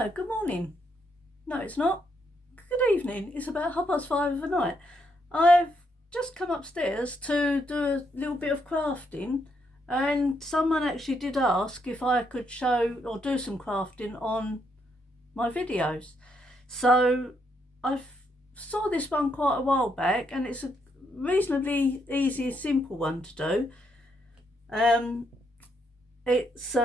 No, good morning. No, it's not. Good evening. It's about 5:30 of the night. I've just come upstairs to do a little bit of crafting, and someone actually did ask if I could show or do some crafting on my videos. So I saw this one quite a while back, and it's a reasonably easy and simple one to do. It's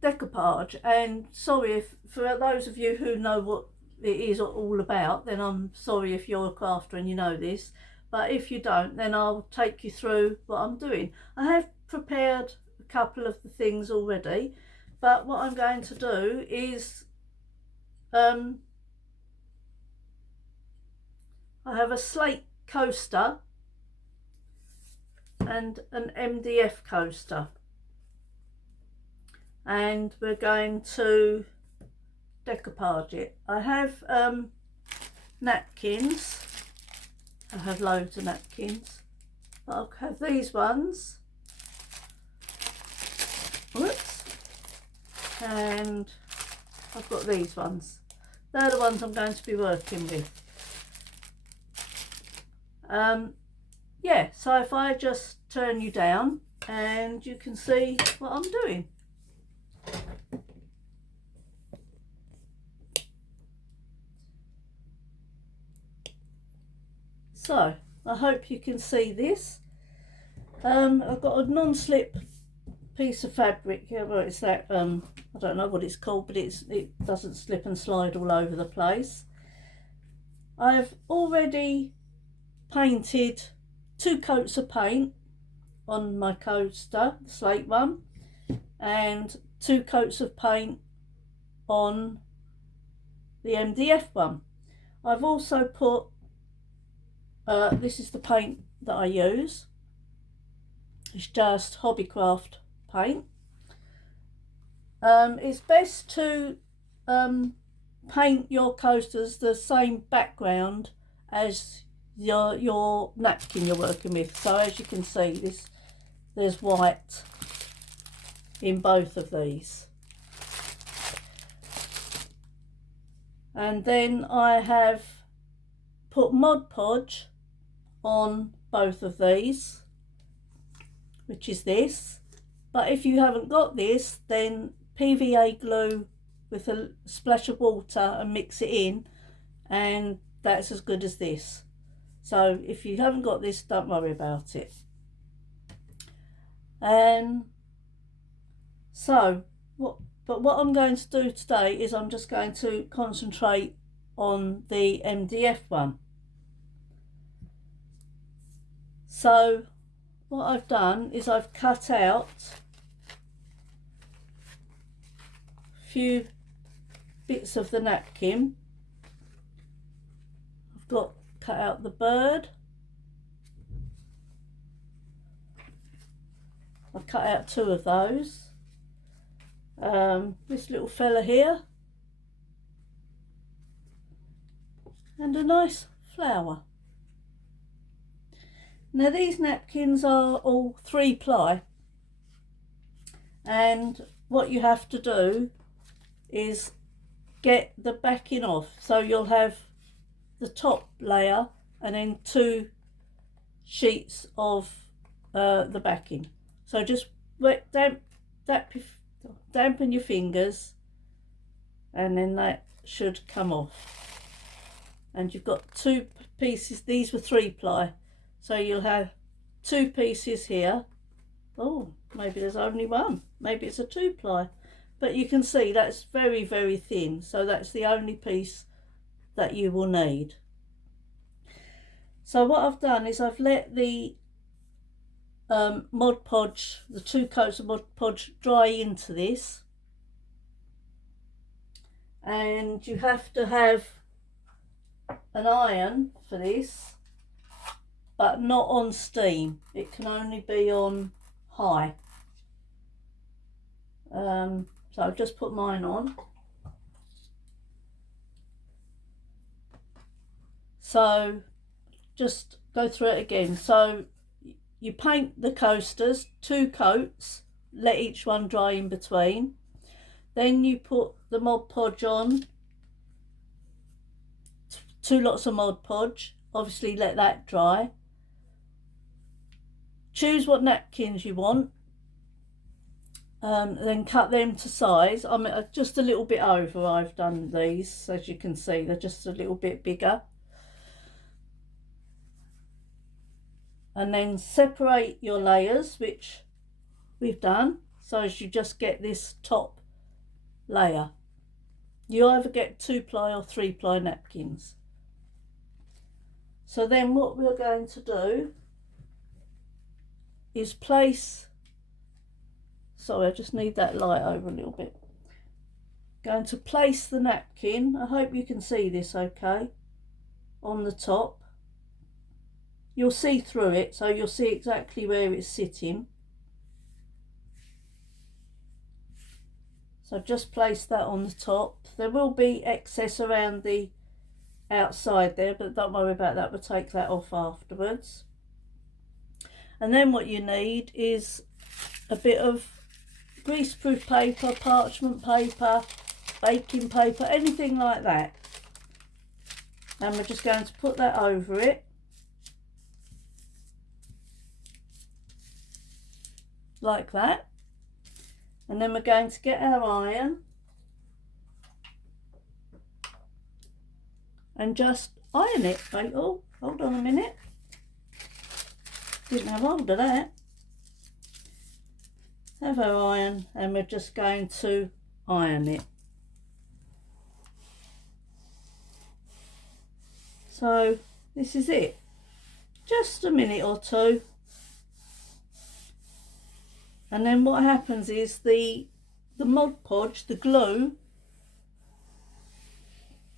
decoupage, and sorry if for those of you who know what it is all about, then I'm sorry if you're a crafter and you know this, but if you don't, then I'll take you through what I'm doing. I have prepared a couple of the things already, but what I'm going to do is I have a slate coaster and an MDF coaster, and we're going to decoupage it. I have napkins. I have loads of napkins, but I'll have these ones. Whoops. And I've got these ones. They're the ones I'm going to be working with. Yeah, so if I just turn you down and you can see what I'm doing. So I hope you can see this. I've got a non-slip piece of fabric here. Well, it's that I don't know what it's called, but it doesn't slip and slide all over the place. I've already painted 2 coats of paint on my coaster, the slate one, and 2 coats of paint on the MDF one. I've also put this is the paint that I use. It's just Hobbycraft paint. It's best to paint your coasters the same background as your napkin you're working with. So as you can see, there's white in both of these. And then I have put Mod Podge on both of these, which is this. But if you haven't got this, then PVA glue with a splash of water and mix it in, and that's as good as this. So if you haven't got this, don't worry about it. What I'm going to do today is I'm just going to concentrate on the MDF one. So what I've done is I've cut out a few bits of the napkin. I've cut out the bird. I've cut out 2 of those. This little fella here, and a nice flower. Now these napkins are all 3-ply, and what you have to do is get the backing off. So you'll have the top layer and then 2 sheets of the backing. So just dampen your fingers, and then that should come off. And you've got 2 pieces. These were 3-ply, so you'll have 2 pieces here. Oh, maybe there's only one, maybe it's a 2-ply, but you can see that's very, very thin, so that's the only piece that you will need. So what I've done is I've let the Mod Podge, the 2 coats of Mod Podge, dry into this, and you have to have an iron for this, but not on steam. It can only be on high. So I've just put mine on. So just go through it again. So you paint the coasters 2 coats, let each one dry in between. Then you put the Mod Podge on, 2 lots of Mod Podge, obviously let that dry. Choose what napkins you want, then cut them to size. I'm just a little bit over, I've done these, as you can see, they're just a little bit bigger. And then separate your layers, which we've done, so as you just get this top layer. You either get 2-ply or 3-ply napkins. So then what we're going to do is place, sorry, I just need that light over a little bit. Going to place the napkin, I hope you can see this okay, on the top. You'll see through it, so you'll see exactly where it's sitting. So just place that on the top. There will be excess around the outside there, but don't worry about that, we'll take that off afterwards. And then what you need is a bit of greaseproof paper, parchment paper, baking paper, anything like that. And we're just going to put that over it. Like that. And then we're going to get our iron and just iron it. Oh, hold on a minute. Didn't have hold of that. Have our iron and we're just going to iron it. So this is it. Just a minute or two. And then what happens is the Mod Podge, the glue,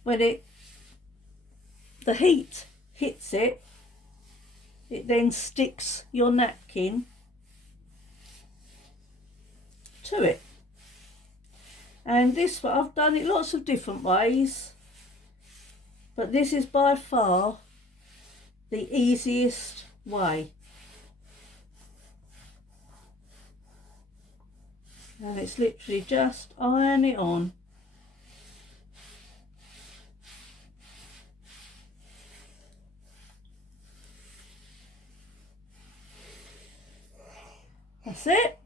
when the heat hits it, it then sticks your napkin to it. And this, I've done it lots of different ways, but this is by far the easiest way. And it's literally just iron it on. That's it.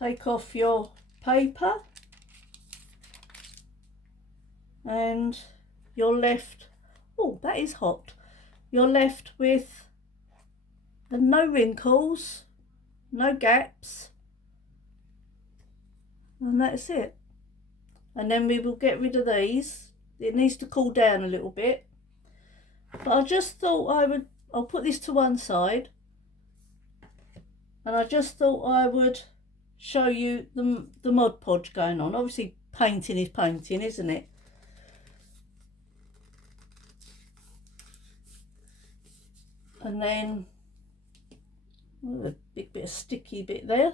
Take off your paper and you're left, oh, that is hot. You're left with no wrinkles, no gaps, and that's it. And then we will get rid of these. It needs to cool down a little bit, but I just thought I'll put this to one side, and I just thought I would show you the Mod Podge going on. Obviously painting is painting, isn't it? And then a big bit of sticky bit there.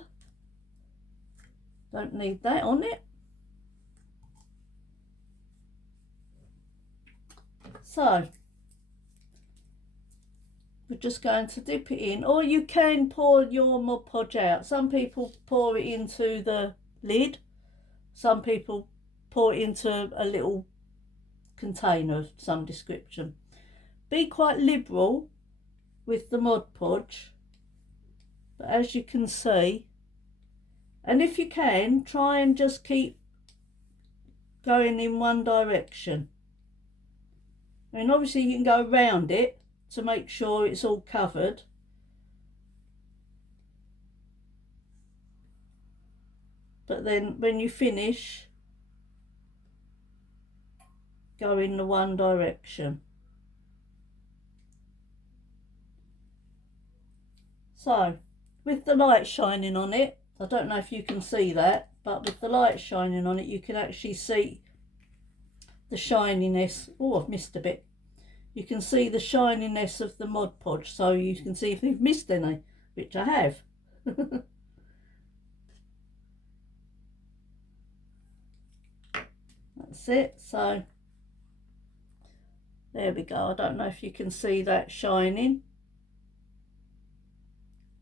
Don't need that on it. So we're just going to dip it in, or you can pour your Mod Podge out. Some people pour it into the lid. Some people pour it into a little container of some description. Be quite liberal with the Mod Podge. But as you can see, and if you can, try and just keep going in one direction. I mean, obviously you can go around it to make sure it's all covered. But then when you finish, go in the one direction. So, with the light shining on it, I don't know if you can see that, but with the light shining on it, you can actually see the shininess. Oh, I've missed a bit. You can see the shininess of the Mod Podge, so you can see if you've missed any, which I have. That's it. So there we go. I don't know if you can see that shining.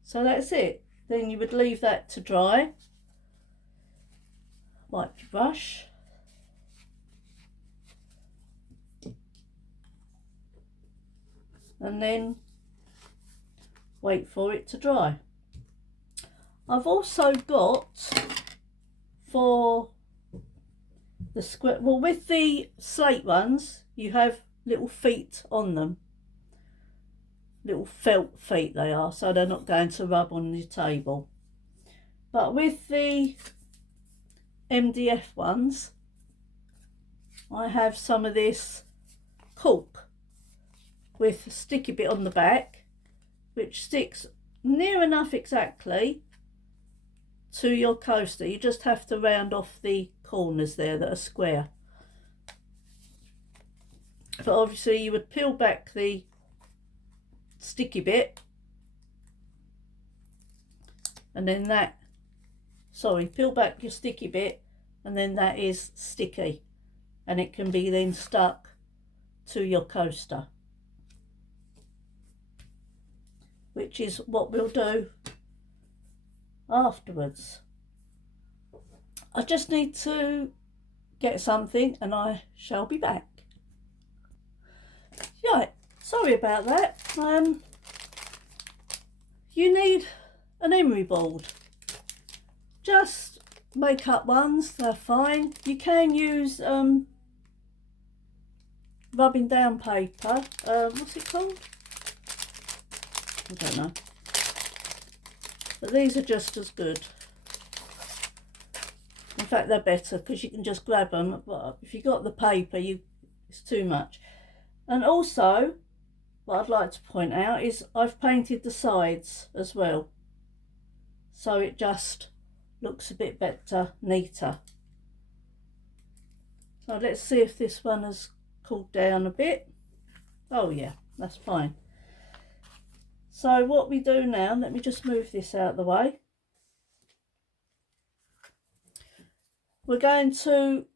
So that's it. Then you would leave that to dry. wipe your brush. And then wait for it to dry. I've also got, for the square, well, with the slate ones you have little feet on them, little felt feet they are, so they're not going to rub on your table. But with the MDF ones I have some of this cork with a sticky bit on the back which sticks near enough exactly to your coaster. You just have to round off the corners there that are square. But obviously you would peel back the sticky bit and then that, sorry, peel back your sticky bit and then that is sticky and it can be then stuck to your coaster, which is what we'll do afterwards. I just need to get something and I shall be back. Right, sorry about that. You need an emery board. Just make up ones, they're fine. You can use rubbing down paper. What's it called? I don't know. But these are just as good. In fact, they're better because you can just grab them. But if you got the paper, it's too much. And also, what I'd like to point out is I've painted the sides as well, so it just looks a bit better, neater. So let's see if this one has cooled down a bit. Oh yeah, that's fine. So what we do now, let me just move this out of the way. We're going to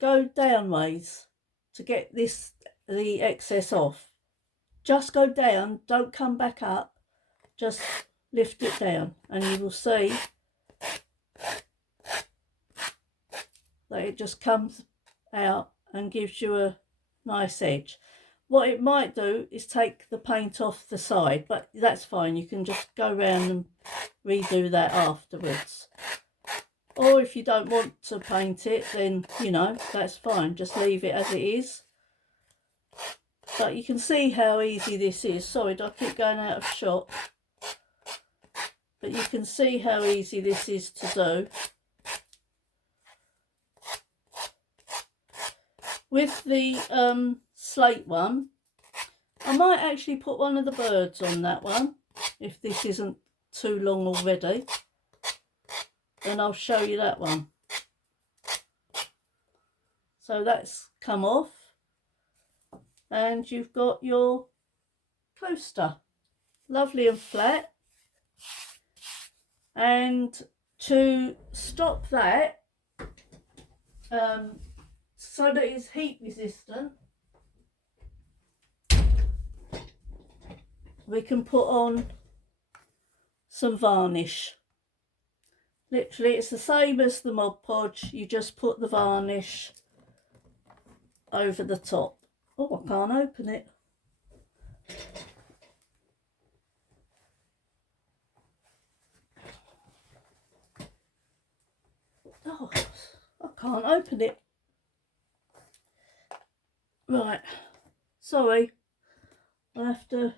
go down ways to get the excess off. Just go down, don't come back up, just lift it down and you will see that it just comes out and gives you a nice edge. What it might do is take the paint off the side, but that's fine, you can just go around and redo that afterwards. Or if you don't want to paint it, then you know, that's fine, just leave it as it is. But you can see how easy this is. Sorry, I keep going out of shot. But you can see how easy this is to do. With the slate one, I might actually put one of the birds on that one, if this isn't too long already. Then I'll show you that one. So that's come off. And you've got your coaster, lovely and flat. And to stop that, so that it's heat resistant, we can put on some varnish. Literally, it's the same as the Mod Podge, you just put the varnish over the top. Oh, I can't open it. Oh, I can't open it. Right, sorry, I'll have to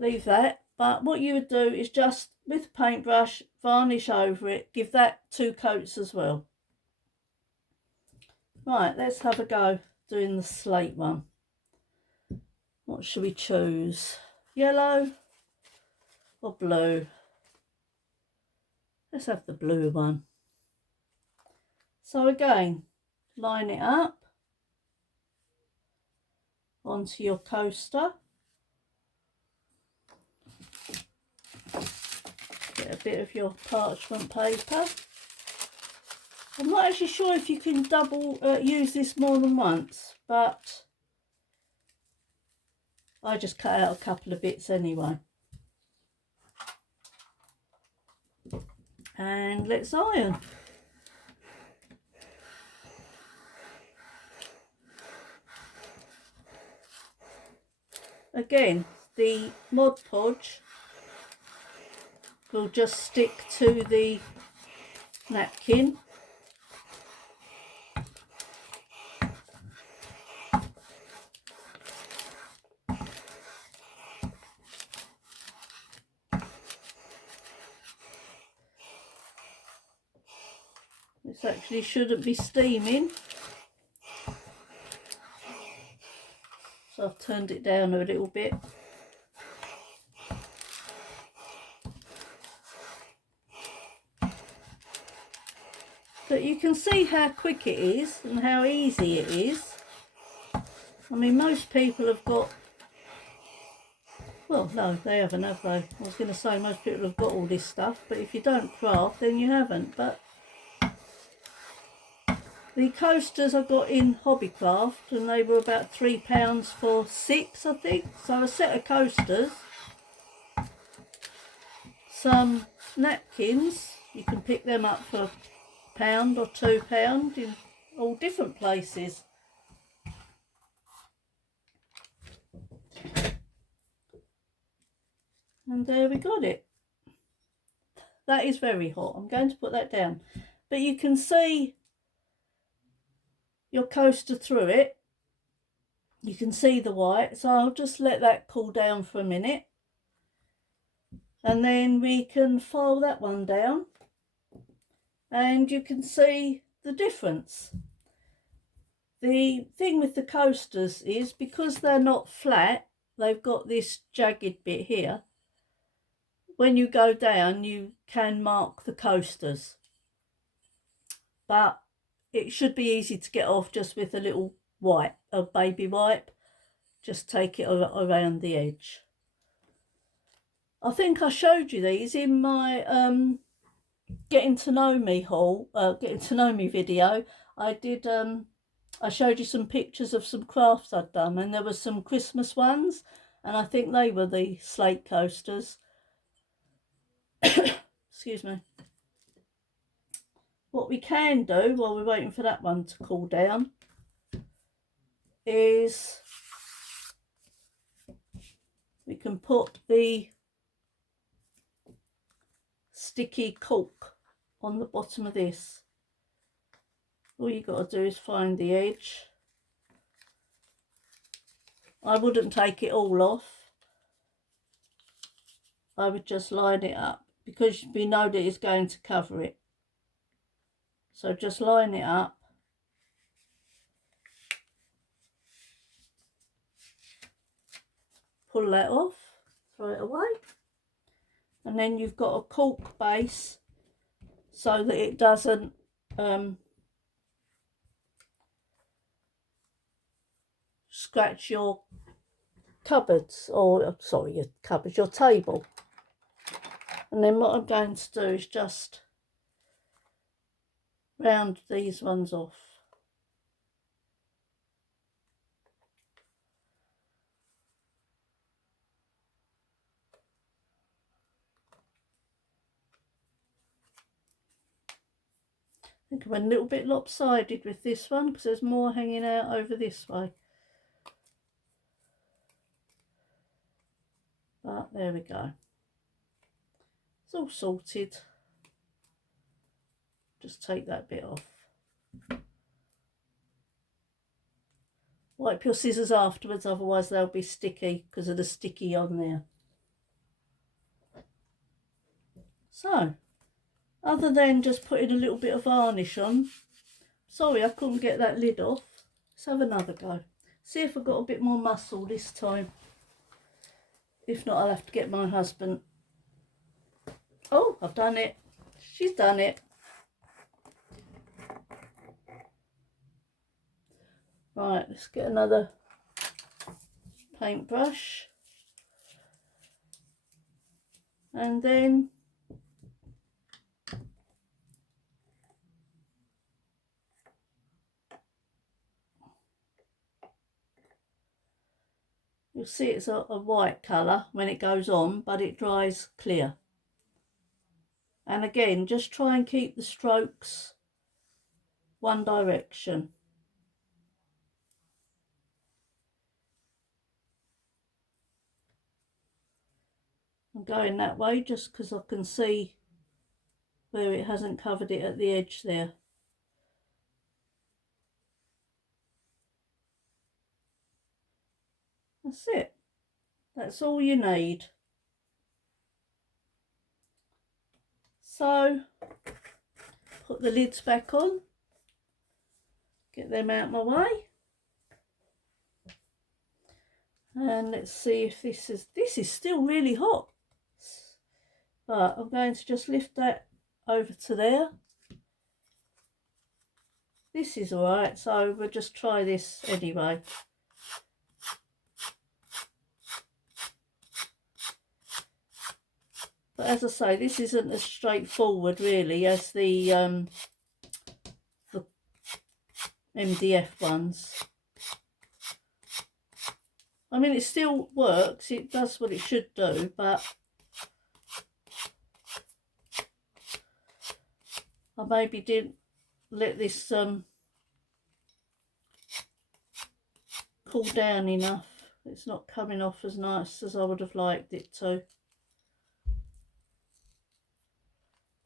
leave that. But what you would do is just, with a paintbrush, varnish over it, give that 2 coats as well. Right, let's have a go doing the slate one. What should we choose? Yellow or blue? Let's have the blue one. So again, line it up onto your coaster. Get a bit of your parchment paper. I'm not actually sure if you can use this more than once, but I just cut out a couple of bits anyway. And let's iron. again, the Mod Podge will just stick to the napkin. This actually shouldn't be steaming, so I've turned it down a little bit. But you can see how quick it is and how easy it is. I mean, most people have got, well, no, they haven't, have they? I was going to say most people have got all this stuff, but if you don't craft, then you haven't. But the coasters I got in Hobbycraft, and they were about £3 for 6, I think. So a set of coasters, some napkins, you can pick them up for £1 or £2 in all different places. And there we got it. That is very hot. I'm going to put that down. But you can see your coaster through it. You can see the white. So I'll just let that cool down for a minute. And then we can file that one down. And you can see the difference. The thing with the coasters is because they're not flat, they've got this jagged bit here. When you go down, you can mark the coasters. But it should be easy to get off just with a little wipe, a baby wipe. Just take it around the edge. I think I showed you these in my getting to know me video. I did I showed you some pictures of some crafts I'd done, and there were some Christmas ones, and I think they were the slate coasters. Excuse me. What we can do while we're waiting for that one to cool down is we can put the sticky cork on the bottom of this. All you got to do is find the edge. I wouldn't take it all off. I would just line it up because we know that it's going to cover it. So just line it up. Pull that off, throw it away. And then you've got a cork base so that it doesn't scratch your cupboards, or sorry, your cupboards, your table. And then what I'm going to do is just round these ones off. I think I went a little bit lopsided with this one because there's more hanging out over this way. But there we go. It's all sorted. Just take that bit off. Wipe your scissors afterwards, otherwise they'll be sticky because of the sticky on there. So, other than just putting a little bit of varnish on, sorry I couldn't get that lid off. Let's have another go. See if I've got a bit more muscle this time. If not, I'll have to get my husband. Oh, I've done it. She's done it. Right, let's get another paintbrush. And then you'll see it's a white colour when it goes on, but it dries clear. And again, just try and keep the strokes one direction. I'm going that way just because I can see where it hasn't covered it at the edge there. That's it. That's all you need. So put the lids back on, get them out my way, and let's see if this is still really hot, but I'm going to just lift that over to there. This is alright, so we'll just try this anyway. But as I say, this isn't as straightforward really as the MDF ones. I mean, it still works, it does what it should do, but I maybe didn't let this cool down enough. It's not coming off as nice as I would have liked it to.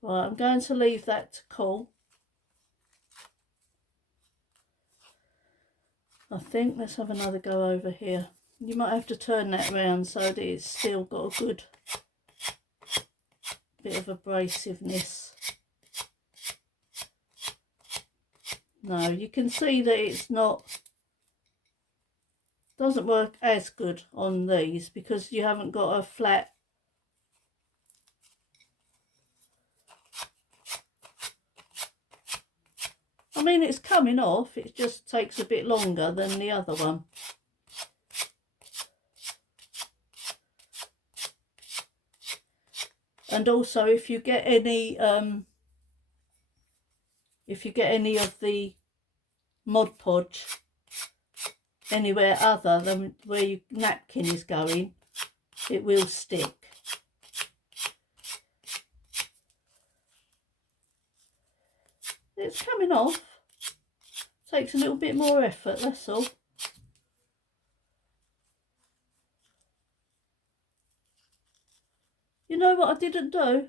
Right, I'm going to leave that to cool. I think let's have another go over here. You might have to turn that round so that it's still got a good bit of abrasiveness. No, you can see that it's not, doesn't work as good on these because you haven't got a flat I mean, it's coming off, it just takes a bit longer than the other one. And also, if you get any of the Mod Podge anywhere other than where your napkin is going, it will stick. It's coming off. Takes a little bit more effort, that's all. You know what I didn't do?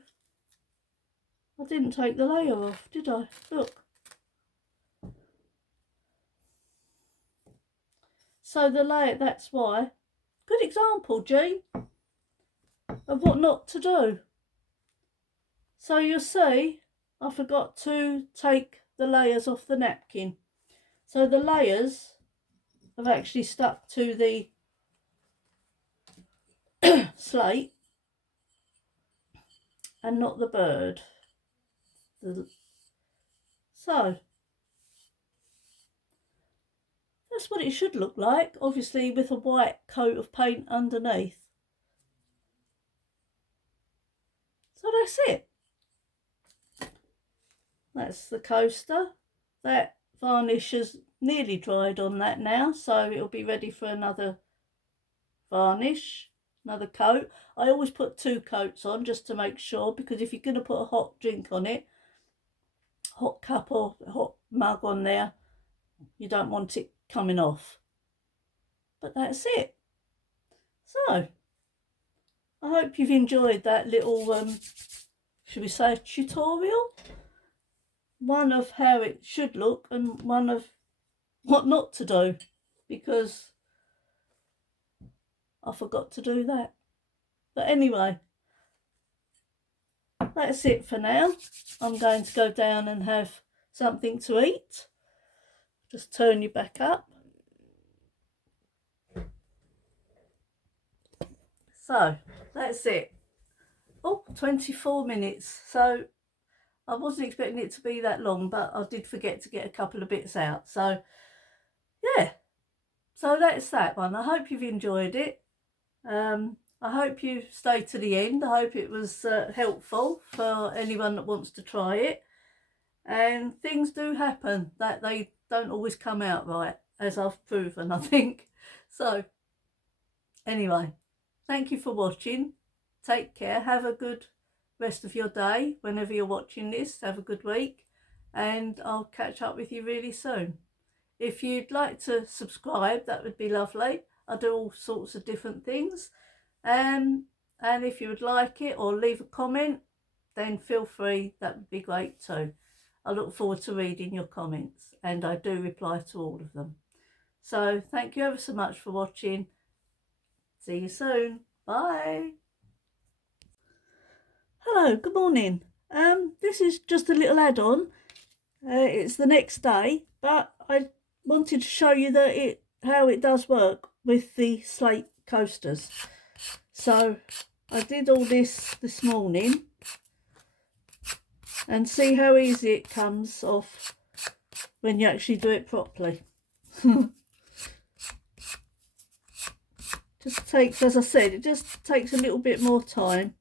I didn't take the layer off, did I? Look. So the layer, that's why. Good example, Jean, of what not to do. So you'll see, I forgot to take the layers off the napkin. So the layers have actually stuck to the slate and not the bird. So that's what it should look like, obviously with a white coat of paint underneath. So that's it. That's the coaster. That varnish has nearly dried on that now, so it'll be ready for another varnish, another coat. I always put 2 coats on just to make sure, because if you're going to put a hot drink on it, hot cup or hot mug on there, you don't want it coming off. But that's it. So I hope you've enjoyed that little should we say tutorial, one of how it should look and one of what not to do, because I forgot to do that. But anyway, that's it for now. I'm going to go down and have something to eat. Just turn you back up. So that's it. Oh, 24 minutes. So I wasn't expecting it to be that long, but I did forget to get a couple of bits out. So yeah, so that's that one. I hope you've enjoyed it. I hope you stayed to the end. I hope it was helpful for anyone that wants to try it. And things do happen that they don't always come out right, as I've proven, I think. So anyway, thank you for watching. Take care. Have a good rest of your day whenever you're watching this. Have a good week, and I'll catch up with you really soon. If you'd like to subscribe, that would be lovely. I do all sorts of different things. and if you would like it or leave a comment, then feel free, that would be great too. I look forward to reading your comments, and I do reply to all of them. So thank you ever so much for watching. See you soon. Bye. Hello, good morning. This is just a little add-on. It's the next day, but I wanted to show you that how it does work with the slate coasters. So I did all this morning, and see how easy it comes off when you actually do it properly. Just takes, as I said, it just takes a little bit more time,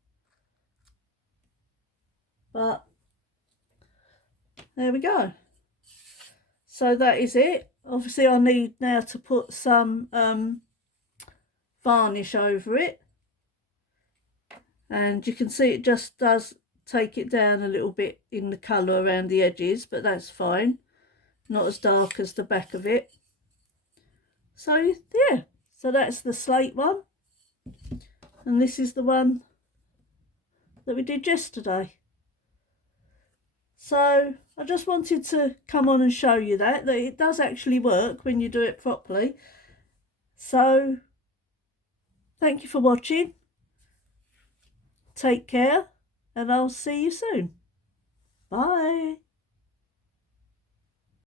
but there we go. So that is it. Obviously I need now to put some varnish over it, and you can see it just does take it down a little bit in the colour around the edges, but that's fine, not as dark as the back of it. So yeah, so that's the slate one, and this is the one that we did yesterday. So I just wanted to come on and show you that it does actually work when you do it properly. So thank you for watching. Take care, and I'll see you soon. Bye.